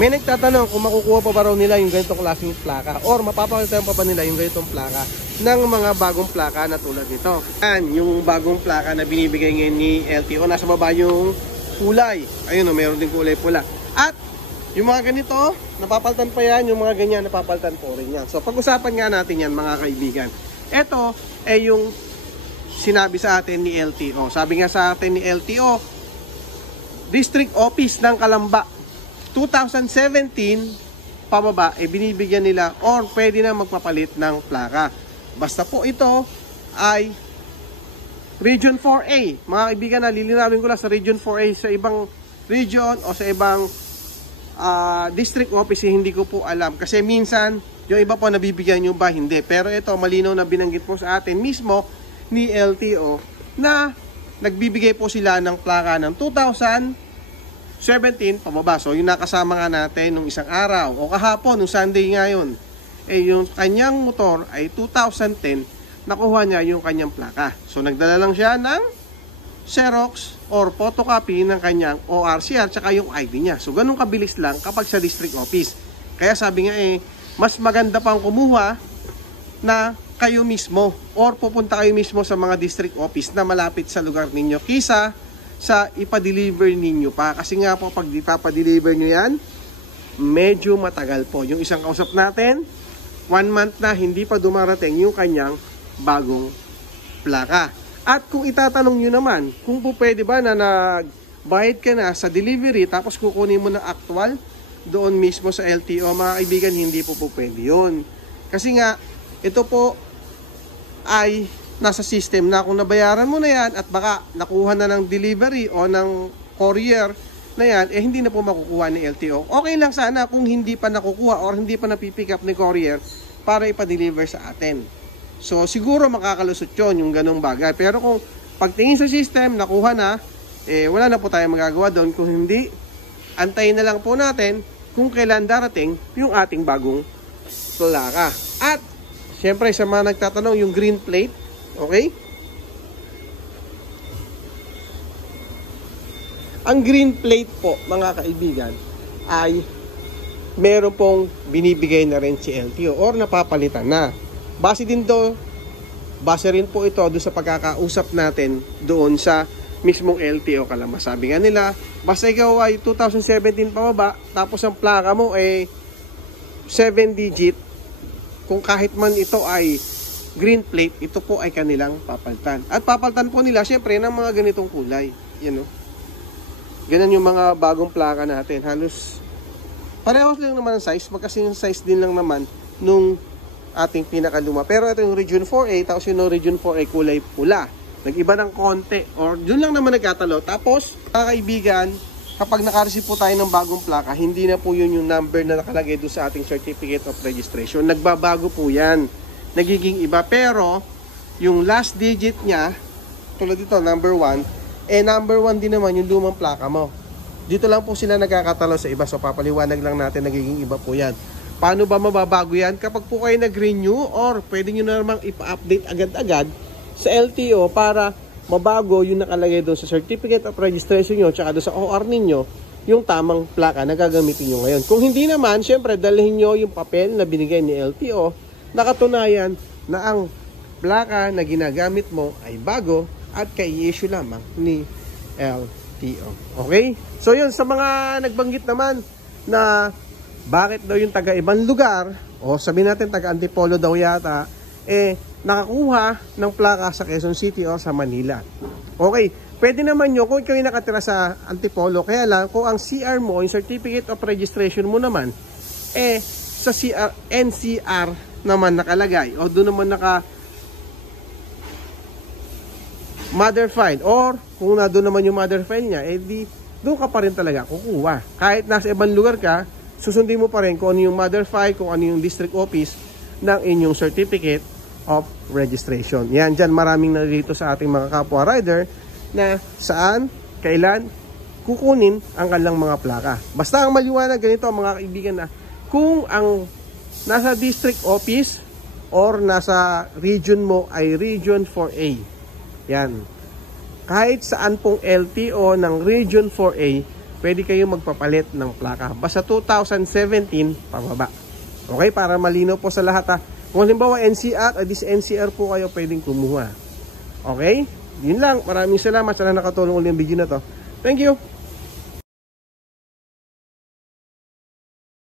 May nagtatanong kung makukuha pa ba raw nila yung ganitong klaseng plaka or mapapalitan pa ba nila yung ganitong plaka ng mga bagong plaka na tulad nito. Yan, yung bagong plaka na binibigay ngayon ni LTO. Nasa baba yung kulay. Ayun o, meron din kulay pula. At yung mga ganito, napapalitan pa yan. Yung mga ganyan, napapalitan po rin yan. So pag-usapan nga natin yan mga kaibigan. Ito ay yung sinabi sa atin ni LTO. Sabi nga sa atin ni LTO, District Office ng Calamba 2017 pababa, binibigyan nila or pwede na magpapalit ng plaka. Basta po ito ay Region 4A. Mga kaibigan, lilinawin ko lang sa Region 4A. Sa ibang region o sa ibang district office, hindi ko po alam. Kasi minsan, yung iba po nabibigyan nyo ba? Hindi. Pero ito, malinaw na binanggit po sa atin mismo ni LTO na nagbibigay po sila ng plaka ng 2017 pababa. So yung nakasama nga natin nung isang araw o kahapon, nung Sunday ngayon, yung kanyang motor ay 2010, nakuha niya yung kanyang plaka. So nagdala lang siya ng Xerox or photocopy ng kanyang ORCR tsaka yung ID niya. So ganun kabilis lang kapag sa district office. Kaya sabi nga mas maganda pang kumuha na kayo mismo or pupunta kayo mismo sa mga district office na malapit sa lugar ninyo kisa sa ipa-deliver ninyo pa. Kasi nga po, pag ipa-deliver nyo yan, medyo matagal po. Yung isang kausap natin, 1 month na hindi pa dumarating yung kanyang bagong plaka. At kung itatanong nyo naman, kung po pwede ba na nagbayad ka na sa delivery tapos kukunin mo na actual doon mismo sa LTO, mga kaibigan, hindi po pwede yun. Kasi nga, ito po ay nasa system na kung nabayaran mo na yan at baka nakuha na ng delivery o ng courier na yan, hindi na po makukuha ni LTO. Okay lang sana kung hindi pa nakukuha or hindi pa napipick up ni courier para ipa-deliver sa atin. So siguro makakalusot yun yung ganong bagay. Pero kung pagtingin sa system, nakuha na, wala na po tayong magagawa doon. Kung hindi, antayin na lang po natin kung kailan darating yung ating bagong plaka. At syempre sa mga nagtatanong, yung green plate, okay? Ang green plate po, mga kaibigan, ay meron pong binibigay na rin si LTO or napapalitan na. Base rin po ito doon sa pagkakausap natin doon sa mismong LTO Calamba. Sabi nga nila, basta ikaw ay 2017 pababa, tapos ang plaka mo ay 7 digit, kung kahit man ito ay green plate, ito po ay kanilang papalitan. At papalitan po nila syempre ng mga ganitong kulay. Yan o. Ganun yung mga bagong plaka natin. Halos parehos lang naman ang size. Magkasing size din lang naman nung ating pinakaluma. Pero ito yung Region 4A. Tapos yung Region 4A kulay pula. Nag-iba ng konti. Or dun lang naman nagkatalo. Tapos, mga kaibigan, kapag nakareceive po tayo ng bagong plaka, hindi na po yun yung number na nakalagay doon sa ating Certificate of Registration. Nagbabago po yan. Nagiging iba, pero yung last digit niya, tulad dito, number 1, number 1 din naman yung lumang plaka mo. Dito lang po sila nagkakatalo sa iba, so papaliwanag lang natin, nagiging iba po yan. Paano ba mababago yan? Kapag po kayo nag-renew or pwede nyo na namang ipa-update agad-agad sa LTO para mabago yung nakalagay doon sa Certificate of Registration nyo tsaka doon sa OR ninyo, yung tamang plaka na gagamitin nyo ngayon. Kung hindi naman, syempre dalhin nyo yung papel na binigay ni LTO, nakatunayan na ang plaka na ginagamit mo ay bago at kai-issue lamang ni LTO. Okay? So yun, sa mga nagbanggit naman na bakit daw yung taga-ibang lugar, o sabihin natin taga-Antipolo daw yata, nakakuha ng plaka sa Quezon City o sa Manila. Okay, pwede naman nyo kung ikaw yung nakatira sa Antipolo, kaya lang kung ang CR mo, yung Certificate of Registration mo naman, sa NCR naman nakalagay, o doon naman naka mother file, or kung na doon naman yung mother file niya, di doon ka pa rin talaga kukuha. Kahit nasa ibang lugar ka, susundin mo pa rin kung ano yung mother file, kung ano yung district office ng inyong Certificate of Registration. Yan, dyan maraming narito sa ating mga kapwa rider na saan, kailan kukunin ang kanilang mga plaka. Basta ang maliwanag ganito mga kaibigan, na kung ang nasa district office or nasa region mo ay Region 4A. Yan. Kahit saan pong LTO ng Region 4A, pwede kayong magpapalit ng plaka. Basta 2017 pababa. Okay, para malinaw po sa lahat ha. Kung halimbawa NCR, this NCR po kayo pwedeng kumuha. Okay? Yun lang. Maraming salamat. Sana nakatulong ulit yung video na to. Thank you!